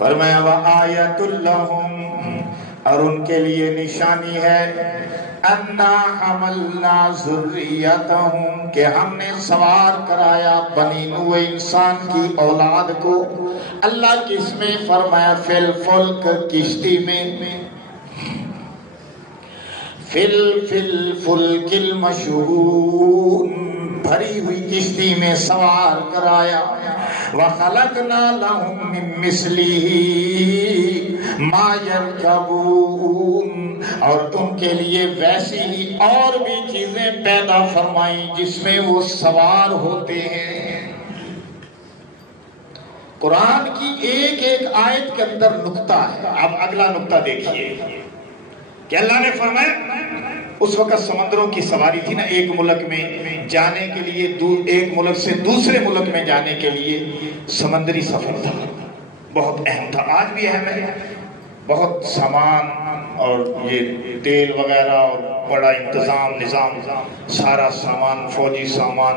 فرمایا وآیۃ لہم، اور ان کے لیے نشانی ہے انا حملنا ذریتہم، کہ ہم نے سوار کرایا بنی نوح انسان کی اولاد کو، اللہ کس میں؟ فرمایا فی الفلک، کشتی میں، فی الفلک المشحون، بھری ہوئی کشتی میں سوار کرایا، وَخَلَقْنَا لَهُم مِّن مِّثْلِهِ مَا يَرْكَبُونَ، اور تم کے لیے ویسی ہی اور بھی چیزیں پیدا فرمائیں جس میں وہ سوار ہوتے ہیں۔ قرآن کی ایک ایک آیت کے اندر نکتہ ہے۔ اب اگلا نکتہ دیکھیے کہ اللہ نے فرمایا اس وقت سمندروں کی سواری تھی نا، ایک ملک میں جانے کے لیے ایک ملک سے دوسرے ملک میں جانے کے لیے سمندری سفر تھا، بہت اہم تھا، آج بھی اہم ہے۔ بہت سامان اور یہ تیل وغیرہ اور بڑا انتظام نظام، سارا سامان، فوجی سامان،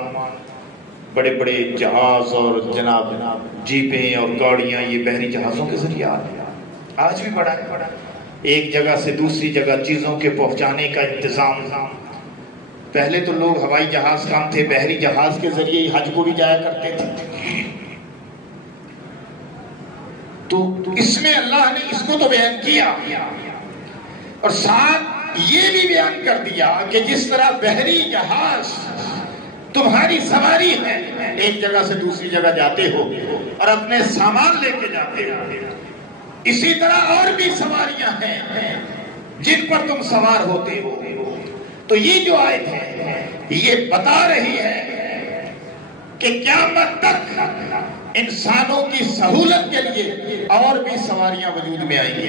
بڑے بڑے جہاز اور جناب جیپیں اور گاڑیاں، یہ بحری جہازوں کے ذریعے آج بھی بڑا ہے۔ ایک جگہ سے دوسری جگہ چیزوں کے پہنچانے کا انتظام۔ پہلے تو لوگ ہوائی جہاز کام تھے، بحری جہاز کے ذریعے ہی حج کو بھی جایا کرتے تھے۔ تو اس میں اللہ نے اس کو تو بیان کیا اور ساتھ یہ بھی بیان کر دیا کہ جس طرح بحری جہاز تمہاری سواری ہے، ایک جگہ سے دوسری جگہ جاتے ہو اور اپنے سامان لے کے جاتے ہو، اسی طرح اور بھی سواریاں ہیں جن پر تم سوار ہوتے ہو۔ تو یہ جو آیت ہے یہ بتا رہی ہے کہ قیامت تک انسانوں کی سہولت کے لیے اور بھی سواریاں وجود میں آئیں گی۔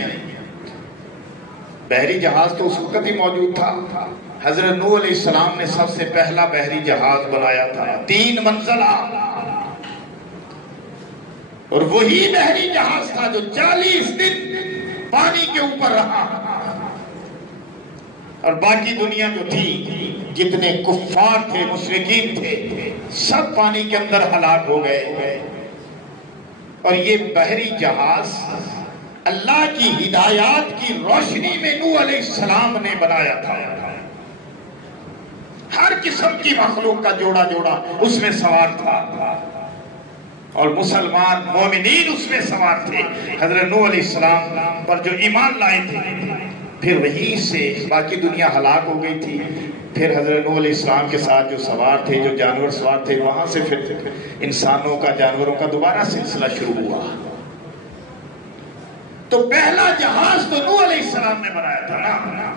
بحری جہاز تو اس وقت ہی موجود تھا، حضرت نوح علیہ السلام نے سب سے پہلا بحری جہاز بنایا تھا، 3 منزلہ، اور وہی بحری جہاز تھا جو 40 دن پانی کے اوپر رہا، اور باقی دنیا جو تھی، جتنے کفار تھے، مشرکین تھے، سب پانی کے اندر ہلاک ہو گئے۔ اور یہ بحری جہاز اللہ کی ہدایات کی روشنی میں نوح علیہ السلام نے بنایا تھا۔ ہر قسم کی مخلوق کا جوڑا جوڑا اس میں سوار تھا، اور مسلمان مومنین اس میں سوار تھے۔ حضرت نوح علیہ السلام پر جو ایمان لائے تھے، پھر وہیں سے باقی دنیا ہلاک ہو گئی تھی۔ پھر حضرت نوح علیہ السلام کے ساتھ جو سوار تھے، جو جانور سوار تھے، وہاں سے پھر انسانوں کا، جانوروں کا دوبارہ سلسلہ شروع ہوا۔ تو پہلا جہاز تو نوح علیہ السلام نے بنایا تھا نا،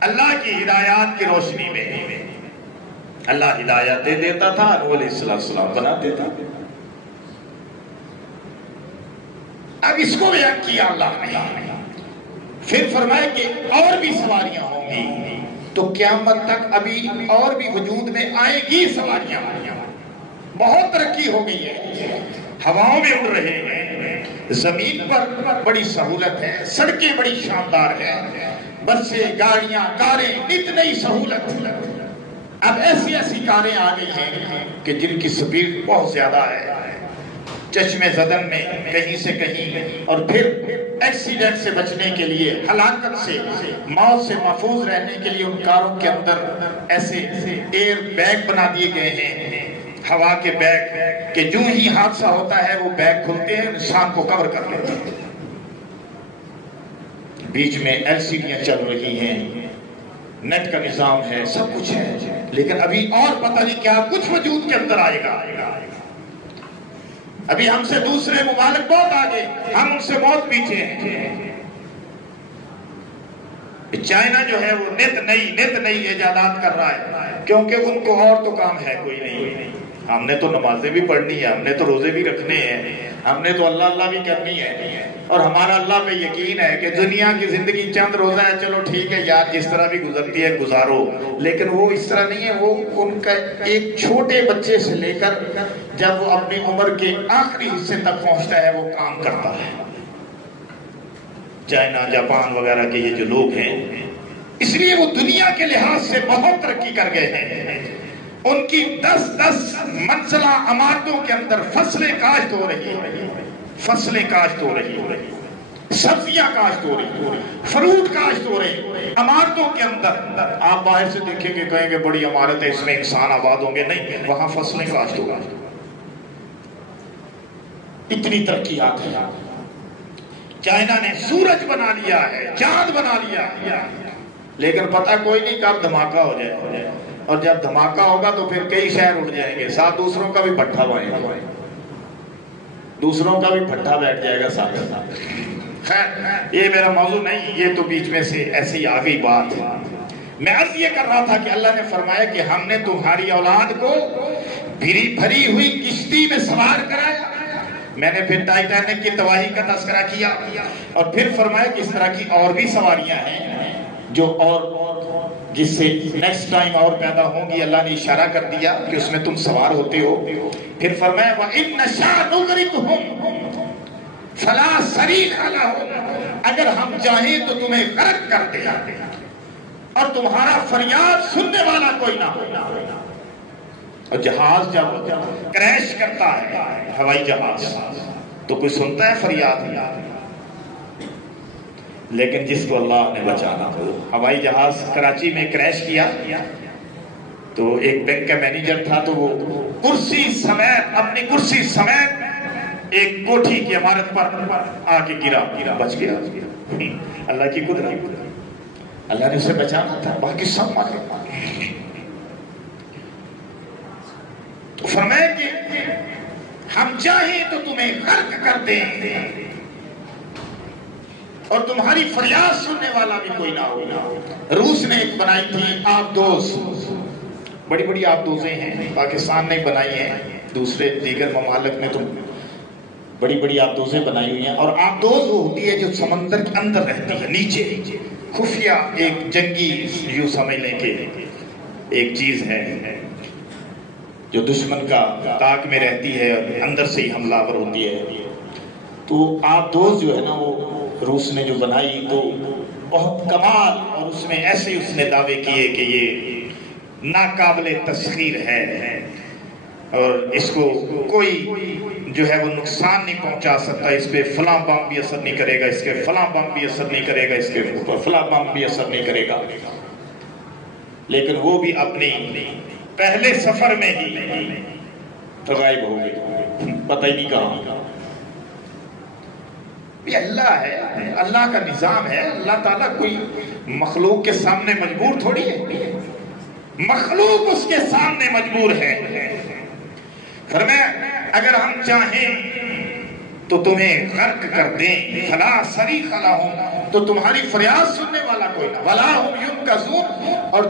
اللہ کی ہدایات کی روشنی میں۔ اللہ ہدایت دے دیتا تھا، نوح علیہ السلام بناتے تھا۔ اب اس کو بیان کیا اللہ نے، پھر فرمایا کہ اور بھی سواریاں ہوں گی، تو قیامت تک ابھی اور بھی وجود میں آئے گی سواریاں۔ بہت ترقی ہو گئی ہے، ہواؤں میں اڑ رہے ہیں، زمین پر بڑی سہولت ہے، سڑکیں بڑی شاندار ہیں، بسیں، گاڑیاں، کاریں، نت نئی سہولت۔ اب ایسی ایسی کاریں آ گئی ہیں کہ جن کی سپیڈ بہت زیادہ ہے، چشمے زدن میں کہیں سے کہیں، اور پھر ایکسیڈنٹ سے بچنے کے لیے، ہلاکت سے، موت سے محفوظ رہنے کے لیے ان کاروں کے اندر ایسے ایئر بیگ بنا دیے گئے ہیں، ہوا کے بیگ، کہ جو ہی حادثہ ہوتا ہے وہ بیگ کھلتے ہیں، انسان کو کور کر لیتے ہیں۔ بیچ میں LCDیاں چل رہی ہیں، نیٹ کا نظام ہے، سب کچھ ہے، لیکن ابھی اور پتہ نہیں کیا کچھ وجود کے اندر آئے گا۔ ابھی ہم سے دوسرے ممالک بہت آگے، ہم ان سے بہت پیچھے ہیں۔ چائنا جو ہے وہ نت نئی ایجادات کر رہا ہے، کیونکہ ان کو اور تو کام ہے کوئی نہیں۔ ہم نے تو نمازیں بھی پڑھنی ہے، ہم نے تو روزے بھی رکھنے ہیں، ہم نے تو اللہ بھی کرنی ہے، اور ہمارا اللہ پہ یقین ہے کہ دنیا کی زندگی چند روزہ ہے، چلو ٹھیک ہے یار، جس طرح بھی گزرتی ہے گزارو۔ لیکن وہ اس طرح نہیں ہے، وہ ان کا ایک چھوٹے بچے سے لے کر جب وہ اپنی عمر کے آخری حصے تک پہنچتا ہے وہ کام کرتا ہے۔ چائنا، جاپان وغیرہ کے یہ جو لوگ ہیں، اس لیے وہ دنیا کے لحاظ سے بہت ترقی کر گئے ہیں۔ ان کی 10 منزلہ عمارتوں کے اندر فصلیں کاشت ہو رہی ہیں، فصلیں کاشت ہو رہی، سبزیاں کاشت ہو رہی، فروٹ کاشت ہو رہے، عمارتوں کے اندر آپ باہر سے دیکھیں گے کہیں گے بڑی عمارت ہے اس میں انسان آباد ہوں گے، نہیں، وہاں فصلیں کاشت ہو رہی، اتنی ترقیات ہے۔ چائنا نے سورج بنا لیا ہے، چاند بنا لیا ہے، لیکن پتہ کوئی نہیں کب دھماکہ ہو جائے، اور جب دھماکہ ہوگا تو پھر کئی شہر اٹھ جائیں گے، ساتھ دوسروں کا بھی بھٹا بائیں گے، دوسروں کا بھی بھٹا بیٹھ جائے گا ساتھ ساتھ۔ خیر یہ میرا موضوع نہیں، یہ تو بیچ میں سے ایسے ہی آ گئی بات۔ میں عرض یہ کر رہا تھا کہ اللہ نے فرمایا کہ ہم نے تمہاری اولاد کو بھری ہوئی کشتی میں سوار کرایا۔ میں نے پھر ٹائٹینک کی تباہی کا تذکرہ کیا، اور پھر فرمایا کہ اس طرح کی اور بھی سواریاں ہیں جو اور جس سے نیکسٹ ٹائم اور پیدا ہوں گی۔ اللہ نے اشارہ کر دیا کہ اس میں تم سوار ہوتے ہو۔ پھر فرمایا وَإِن نَشَاءْ نُغْرِقْهُمْ فَلَا صَرِيخَ لَهُمْ، اگر ہم چاہیں تو تمہیں غرق کر دیں اور تمہارا فریاد سننے والا کوئی نہ ہو۔ اور جہاز جب کریش کرتا ہے، ہوائی جہاز، تو کوئی سنتا ہے فریاد؟ لیکن جس کو اللہ نے بچانا ہو۔ ہوائی جہاز کراچی میں کریش کیا تو ایک بینک کا مینیجر تھا، تو وہ کرسی سمیت، اپنی کرسی سمیت ایک کوٹھی کی عمارت پر آ کے گرا، بچ گیا۔ اللہ کی قدرت، اللہ نے اسے بچانا تھا، باقی سب مار گئے۔ تو فرمایا کہ ہم چاہیں تو تمہیں غرق کر دیں اور تمہاری فریاد سننے والا بھی کوئی نہ ہو۔ روس نے ایک بنائی تھی آبدوز، بڑی بڑی آبدوزیں ہیں، پاکستان نے بنائی ہیں، دوسرے دیگر ممالک نے تو بڑی بڑی آبدوزیں بنائی ہوئی ہیں۔ اور آبدوز وہ ہوتی ہے جو سمندر کے اندر رہتی ہے، نیچے خفیہ، ایک جنگی یوں سمجھ لیں کہ ایک چیز ہے جو دشمن کا تاک میں رہتی ہے اور اندر سے ہی حملہ آور ہوتی ہے۔ تو آبدوز جو ہے نا، وہ روس نے جو بنائی تو بہت کمال، اور اس میں ایسے اس نے دعوے کیے کہ یہ ناقابل تسخیر ہے اور اس کو کوئی جو ہے وہ نقصان نہیں پہنچا سکتا، اس پہ فلاں بم بھی اثر نہیں کرے گا، اس کے فلاں بم بھی اثر نہیں کرے گا، اس کے اوپر فلاں بم بھی اثر نہیں کرے گا۔ لیکن وہ بھی اپنی پہلے سفر میں ہی غائب ہو گئی، پتہ ہی نہیں کہاں۔ یہ اللہ ہے، اللہ کا نظام ہے۔ اللہ تعالیٰ کوئی مخلوق کے سامنے مجبور تھوڑی ہے، مخلوق اس کے سامنے مجبور ہے۔ فرمایا اگر ہم چاہیں تو تمہیں غرق کر دیں، فلا صریخ لہم، تو تمہاری فریاد سننے والا کوئی نہ، ولا ہم ینقذون، اور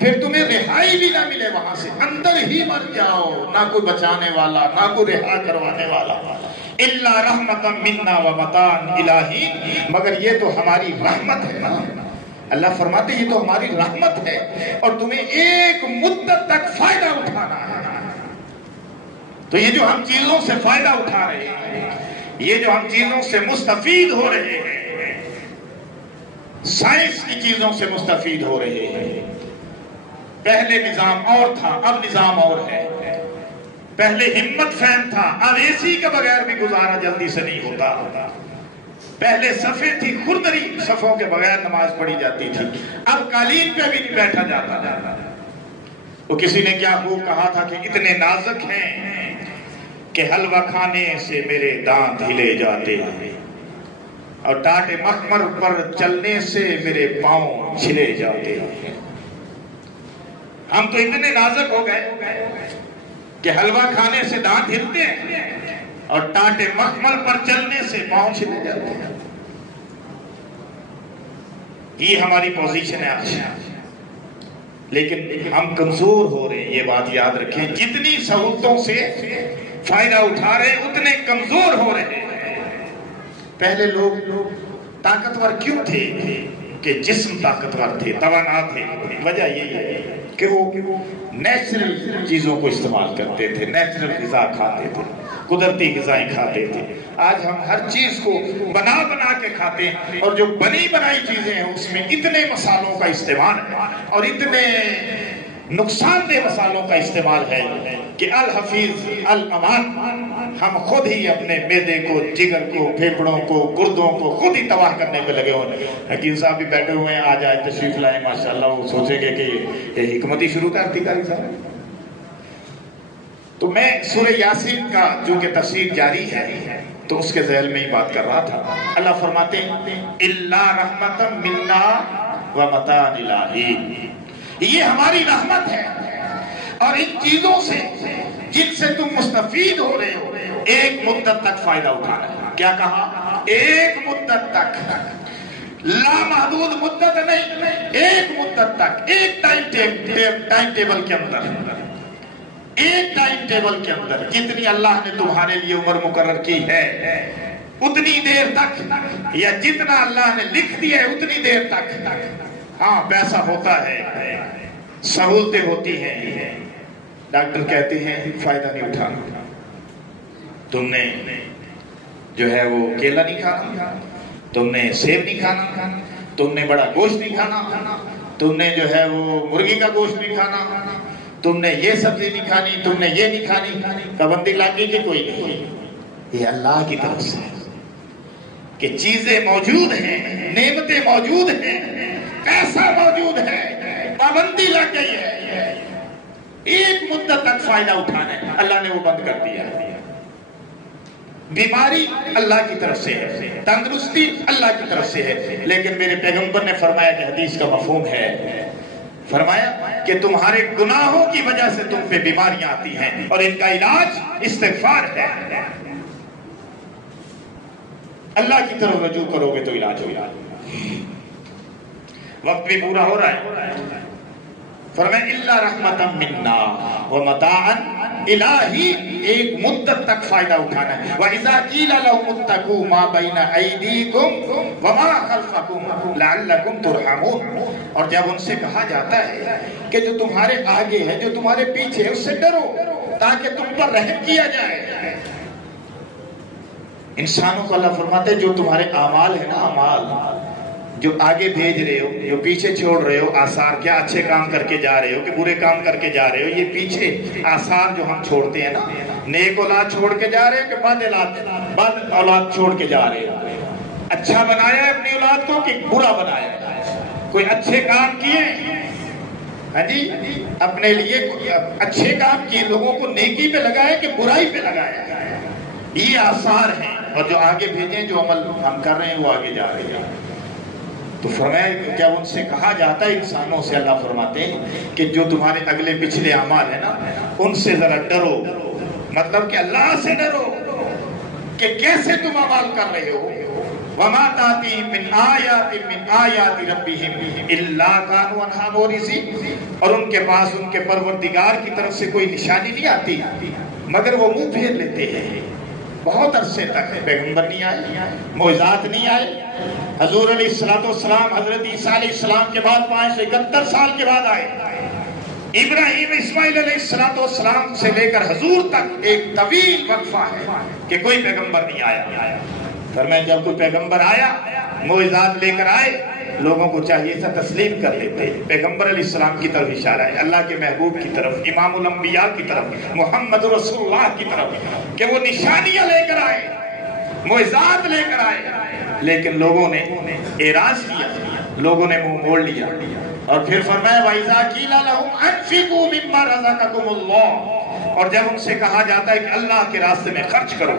پھر تمہیں رہائی بھی نہ ملے، وہاں سے اندر ہی مر جاؤ، نہ کوئی بچانے والا، نہ کوئی رہا کروانے والا۔ الا رحمتا منا ومتاعا الہی، مگر یہ تو ہماری رحمت ہے نا۔ اللہ فرماتے یہ تو ہماری رحمت ہے اور تمہیں ایک مدت تک فائدہ اٹھانا ہے۔ تو یہ جو ہم چیزوں سے فائدہ اٹھا رہے ہیں، یہ جو ہم چیزوں سے مستفید ہو رہے ہیں، سائنس کی چیزوں سے مستفید ہو رہے ہیں۔ پہلے نظام اور تھا، اب نظام اور ہے۔ پہلے ہمت فین تھا، اب اے سی کے بغیر بھی گزارا جلدی سے نہیں ہوتا۔ پہلے صفیں تھی خردری، صفوں کے بغیر نماز پڑھی جاتی تھی، اب قالین پہ بھی نہیں بیٹھا جاتا۔ وہ کسی نے کیا خوب کہا تھا کہ اتنے نازک ہیں کہ حلوہ کھانے سے میرے دانت ہلے جاتے ہیں اور ٹاٹے مخمر پر چلنے سے میرے پاؤں چھلے جاتے ہیں۔ ہم تو اتنے نازک ہو گئے کہ حلوہ کھانے سے دانت ہلتے ہیں اور ٹاٹے مخمل پر چلنے سے پاؤں چھلے جاتے ہیں۔ یہ ہماری پوزیشن ہے آج، لیکن ہم کمزور ہو رہے ہیں، یہ بات یاد رکھیں۔ جتنی سہولتوں سے فائدہ اٹھا رہے ہیں اتنے کمزور ہو رہے ہیں۔ پہلے لوگ طاقتور کیوں تھے؟ کہ جسم طاقتور تھے، توانا تھے۔ وجہ یہی ہے کہ وہ نیچرل چیزوں کو استعمال کرتے تھے، نیچرل غذا کھاتے تھے، قدرتی غذائیں کھاتے تھے۔ آج ہم ہر چیز کو بنا کے کھاتے ہیں، اور جو بنی بنائی چیزیں ہیں اس میں اتنے مسالوں کا استعمال ہے اور اتنے نقصان دہ مسالوں کا استعمال ہے کہ الحفیظ الامان، ہم خود ہی اپنے معدے کو، جگر کو، پھیپھڑوں کو، گردوں کو خود ہی تباہ کرنے پہ لگے ہوئے ہیں۔ حکیم صاحب بھی بیٹھے ہوئے ہیں، آ جائے تشریف لائیں، ماشاءاللہ وہ سوچیں گے کہ یہ حکمت ہی شروع کرتی قاری صاحب۔ تو میں سورہ یاسین کا جو کہ تفسیر جاری ہے تو اس کے ذیل میں ہی بات کر رہا تھا۔ اللہ فرماتے ہیں الا رحمتا منا ومتاع للٰہین، یہ ہماری رحمت ہے اور ان چیزوں سے جن سے تم مستفید ہو رہے ہو ایک مدت تک فائدہ اٹھانا ہے۔ کیا کہا؟ ایک مدت تک، لامحدود مدت نہیں، ایک مدت تک، ایک ٹائم ٹیبل کے اندر، ایک ٹائم ٹیبل کے اندر جتنی اللہ نے تمہارے لیے عمر مقرر کی ہے اتنی دیر تک، یا جتنا اللہ نے لکھ دیا ہے اتنی دیر تک۔ ہاں پیسہ ہوتا ہے، سہولتیں ہوتی ہیں، ڈاکٹر کہتے ہیں فائدہ نہیں اٹھانا، تم نے جو ہے وہ کیلا نہیں کھانا، تم نے سیب نہیں کھانا، تم نے بڑا گوشت نہیں کھانا، تم نے جو ہے وہ مرغی کا گوشت نہیں کھانا، تم نے یہ سبزی نہیں کھانی، تم نے یہ نہیں کھانی۔ پابندی لاگے کہ کوئی نہیں، یہ اللہ کی طرف سے کہ چیزیں موجود ہیں، نعمتیں موجود ہیں، پیسہ موجود ہے، پابندی لگ گئی ہے، ایک مدت تک فائدہ اٹھانا ہے، اللہ نے وہ بند کر دیا ہے۔ بیماری اللہ کی طرف سے ہے، تندرستی اللہ کی طرف سے ہے، لیکن میرے پیغمبر نے فرمایا کہ حدیث کا مفہوم ہے، فرمایا کہ تمہارے گناہوں کی وجہ سے تم پہ بیماریاں آتی ہیں اور ان کا علاج استغفار ہے، اللہ کی طرف رجوع کرو گے تو علاج ہوگا۔ وقت بھی پورا ہو رہا ہے، فرمایا الا رحمتا منا ومتاعا الہی، ایک مدت تک فائدہ اٹھانا ہے۔ وَإِذَا قِيلَ لَهُمُ اتَّقُوا مَا بَيْنَ أَيْدِيكُمْ وَمَا خَلْفَكُمْ لَعَلَّكُمْ تُرْحَمُونَ، اور جب ان سے کہا جاتا ہے کہ جو تمہارے آگے ہے، جو تمہارے پیچھے ہے، اس سے ڈرو تاکہ تم پر رحم کیا جائے۔ انسانوں کو اللہ فرماتے ہیں جو تمہارے اعمال ہے نا، اعمال جو آگے بھیج رہے ہو، جو پیچھے چھوڑ رہے ہو، آثار، کیا اچھے کام کر کے جا رہے ہو کہ برے کام کر کے جا رہے ہو، یہ پیچھے آثار جو ہم چھوڑتے ہیں نا، نیک اولاد چھوڑ کے جا رہے ہو کہ بد اولاد چھوڑ کے جا رہے ہو، اچھا بنایا ہے اپنی اولاد کو کہ برا بنایا ہے، کوئی اچھے کام کیے، ہاں جی اپنے لیے اچھے کام کیے، لوگوں کو نیکی پہ لگائے کہ برائی پہ لگایا، یہ آثار ہیں، اور جو آگے بھیجیں، جو عمل ہم کر رہے ہیں وہ آگے جا رہے ہیں۔ تو فرمایا جب ان سے کہا جاتا ہے انسانوں سے، اللہ فرماتے ہیں کہ جو تمہارے اگلے پچھلے اعمال ہیں نا ان سے ذرا ڈرو، مطلب کہ اللہ سے ڈرو کہ کیسے تم عمل کر رہے ہو۔ وَمَا تَأْتِيهِم مِّنْ آيَاتٍ مِّنْ آيَاتِ رَبِّهِمْ إِلَّا كَانُوا عَنْهَا مُعْرِضِينَ، اور ان کے پاس ان کے پروردگار کی طرف سے کوئی نشانی نہیں آتی مگر وہ منہ پھیر لیتے ہیں۔ بہت عرصے تک پیغمبر نہیں آئے، معجزات نہیں آئے، حضور علیہ السلام حضرت عیسیٰ علیہ السلام کے بعد 571 سال کے بعد آئے، ابراہیم اسماعیل علیہ السلام سے لے کر حضور تک ایک طویل وقفہ ہے کہ کوئی پیغمبر نہیں آیا۔ فرمایا جب کوئی پیغمبر آیا، معجزات لے کر آئے، لوگوں کو چاہیے تھا تسلیم کر لیتے۔ پیغمبر علیہ السلام کی طرف اشارہ ہے، اللہ کے محبوب کی طرف، امام الانبیاء کی طرف، محمد رسول اللہ کی طرف، کہ وہ نشانیاں لے کر آئے، معجزات لے کر آئے، لیکن لوگوں نے اعراض کیا، لوگوں نے منہ موڑ لیا، اور پھر فرمایا وَإِذَا قِيلَ لَهُمْ أَنفِقُوا مِمَّا رَزَقَكُمُ اللَّهُ، اور جب ان سے کہا جاتا ہے کہ اللہ کے راستے میں خرچ کرو،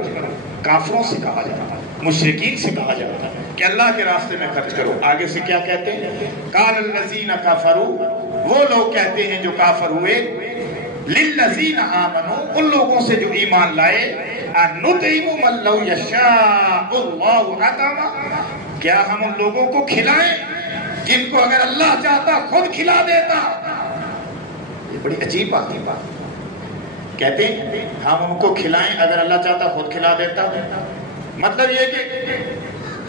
کافروں سے کہا جاتا ہے، مشرکین سے کہا جاتا ہے کہ اللہ کے راستے میں خرچ کرو، آگے سے کیا کہتے ہیں؟ قَالَ الَّذِينَ كَفَرُوا، وہ لوگ کہتے ہیں جو کافر ہوئے، لِلَّذِينَ آمَنُوا، ان لوگوں سے جو ایمان لائے، أَنُطْعِمُ مَن لَّوْ يَشَاءُ اللَّهُ أَطْعَمَهُ، کیا ہم ان لوگوں کو کھلائیں جن کو اگر اللہ چاہتا خود کھلا دیتا؟ یہ بڑی عجیب بات ہے، کہتے ہیں ہم ان کو کھلائیں اگر اللہ چاہتا خود کھلا دیتا، مطلب یہ کہ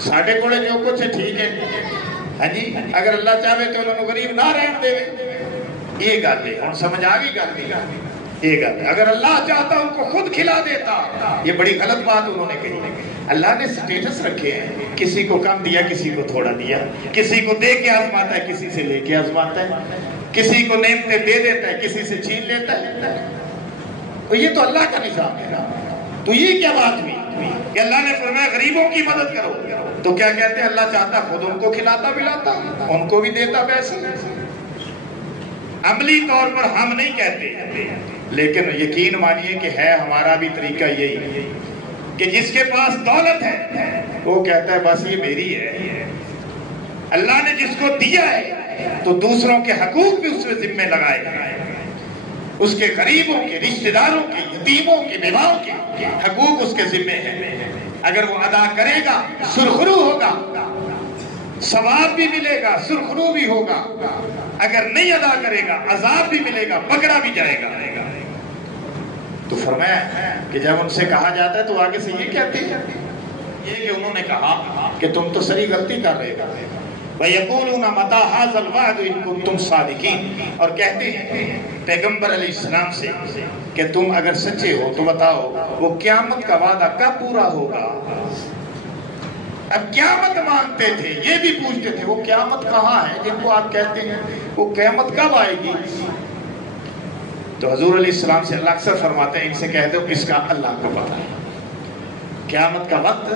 ساڑھے کوڑے جو کچھ ہے ٹھیک ہے، ہاں جی اگر اللہ چاہے تو انہوں غریب نہ رہن دے، یہ گل ہے، ہم سمجھ آ گئی گل، یہ گل ہے، اگر اللہ چاہتا ان کو خود کھلا دیتا۔ یہ بڑی غلط بات انہوں نے کہی۔ اللہ نے سٹیٹس رکھے ہیں، کسی کو کم دیا، کسی کو تھوڑا دیا، کسی کو دے کے آزماتا ہے، کسی سے لے کے آزماتا ہے۔ کسی کو نعمتیں دے دیتا ہے، کسی سے چھین لیتا ہے. تو یہ تو اللہ کا نظام ہے نا. تو یہ کیا بات ہوئی کہ اللہ نے فرمایا غریبوں کی مدد کرو، تو کیا کہتے ہیں اللہ چاہتا خود ان کو کھلاتا پلاتا، ان کو بھی دیتا پیسے. عملی طور پر ہم نہیں کہتے، لیکن یقین مانیے کہ ہے ہمارا بھی طریقہ یہی کہ جس کے پاس دولت ہے وہ کہتا ہے بس یہ میری ہے. اللہ نے جس کو دیا ہے تو دوسروں کے حقوق بھی اس میں ذمہ لگائے، اس کے غریبوں کے، رشتہ داروں کے، یتیموں کے، بیواؤں کے حقوق اس کے ذمہ ہیں. اگر وہ ادا کرے گا سرخرو ہوگا، ثواب بھی ملے گا، سرخرو بھی ہوگا. اگر نہیں ادا کرے گا عذاب بھی ملے گا، پکڑا بھی جائے گا. تو فرمایا کہ جب ان سے کہا جاتا ہے تو آگے سے یہ کہتے ہیں یہ کہ انہوں نے کہا کہ تم تو سری غلطی کر رہے ہو. وَيَقُولُونَ مَتَى هَذَا الْوَعْدُ إِن كُنتُمْ صَادِقِينَ. اور کہتے ہیں پیغمبر علیہ السلام سے کہ تم اگر سچے ہو تو بتاؤ وہ قیامت کا وعدہ کب پورا ہوگا. اب قیامت مانگتے تھے، یہ بھی پوچھتے تھے وہ قیامت کہاں ہے جن کو آپ کہتے ہیں، وہ قیامت کب آئے گی. تو حضور علیہ السلام سے اللہ اکثر فرماتے ہیں ان سے کہہ دو اس کا اللہ کو پتہ ہے، قیامت کا وقت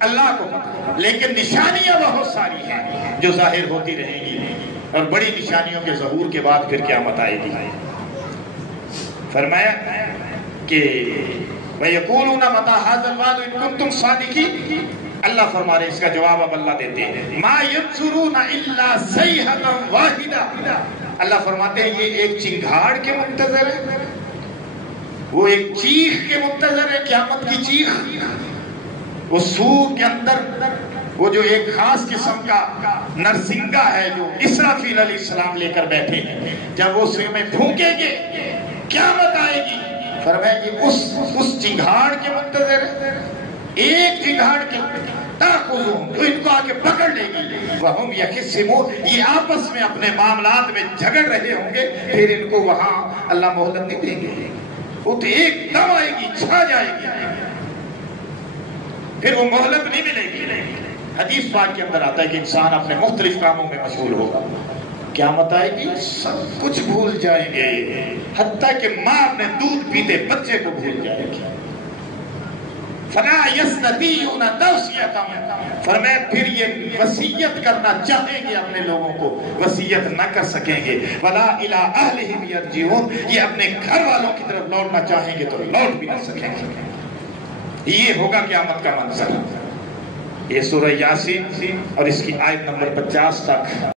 اللہ کو پتہ ہے. لیکن نشانیاں بہت ساری ہیں جو ظاہر ہوتی رہیں گی، اور بڑی نشانیوں کے ظہور کے بعد پھر قیامت آئے گی. فرمایا کہ وَيَقُولُونَ مَتَى هَذَا الْوَعْدُ إِن كُنتُمْ صَادِقِينَ. اللہ فرما رہے اس کا جواب اب اللہ دیتے ہیں مَا يَنْصُرُونَ إِلَّا صَيْحَةً وَاحِدَةً. اللہ فرماتے ہیں یہ ایک چنگھاڑ کے منتظر ہے، وہ ایک چیخ کے منتظر ہے، قیامت کی چیخ. وہ سور کے اندر وہ جو ایک خاص قسم کا نرسنگا ہے جو اسرافیل علیہ السلام لے کر بیٹھے ہیں، جب وہ سر میں پھونکیں گے قیامت آئے گی. فرمایا کہ اس چنگھاڑ کے منتظر ہے، ایک چنگھاڑ کے تاخذہم جو ان کو آ کے پکڑ لے گی. وہم یخصمون، یہ آپس میں اپنے معاملات میں جھگڑ رہے ہوں گے، پھر ان کو وہاں اللہ مہلت نہیں دیں گے. وہ تو ایک دم آئے گی، چھا جائے گی، پھر وہ مہلت نہیں ملے گی. حدیث پاک کے اندر آتا ہے کہ انسان اپنے مختلف کاموں میں مشغول ہوگا، قیامت آئے گی سب کچھ بھول جائیں گے، حتیٰ کہ ماں اپنے دودھ پیتے بچے کو بھول جائے گی. فَلَا يَسْتَطِيعُونَ تَوْصِيَةً. فرمایا پھر یہ وصیت کرنا چاہیں گے اپنے لوگوں کو، وصیت نہ کر سکیں گے. وَلَا إِلَىٰ أَهْلِهِمْ يَرْجِعُونَ. یہ اپنے گھر والوں کی طرف لوٹنا چاہیں گے تو لوٹ بھی نہ سکیں گے. یہ ہوگا قیامت کا منظر. یہ سورہ یاسین اور اس کی آیت نمبر 50 تک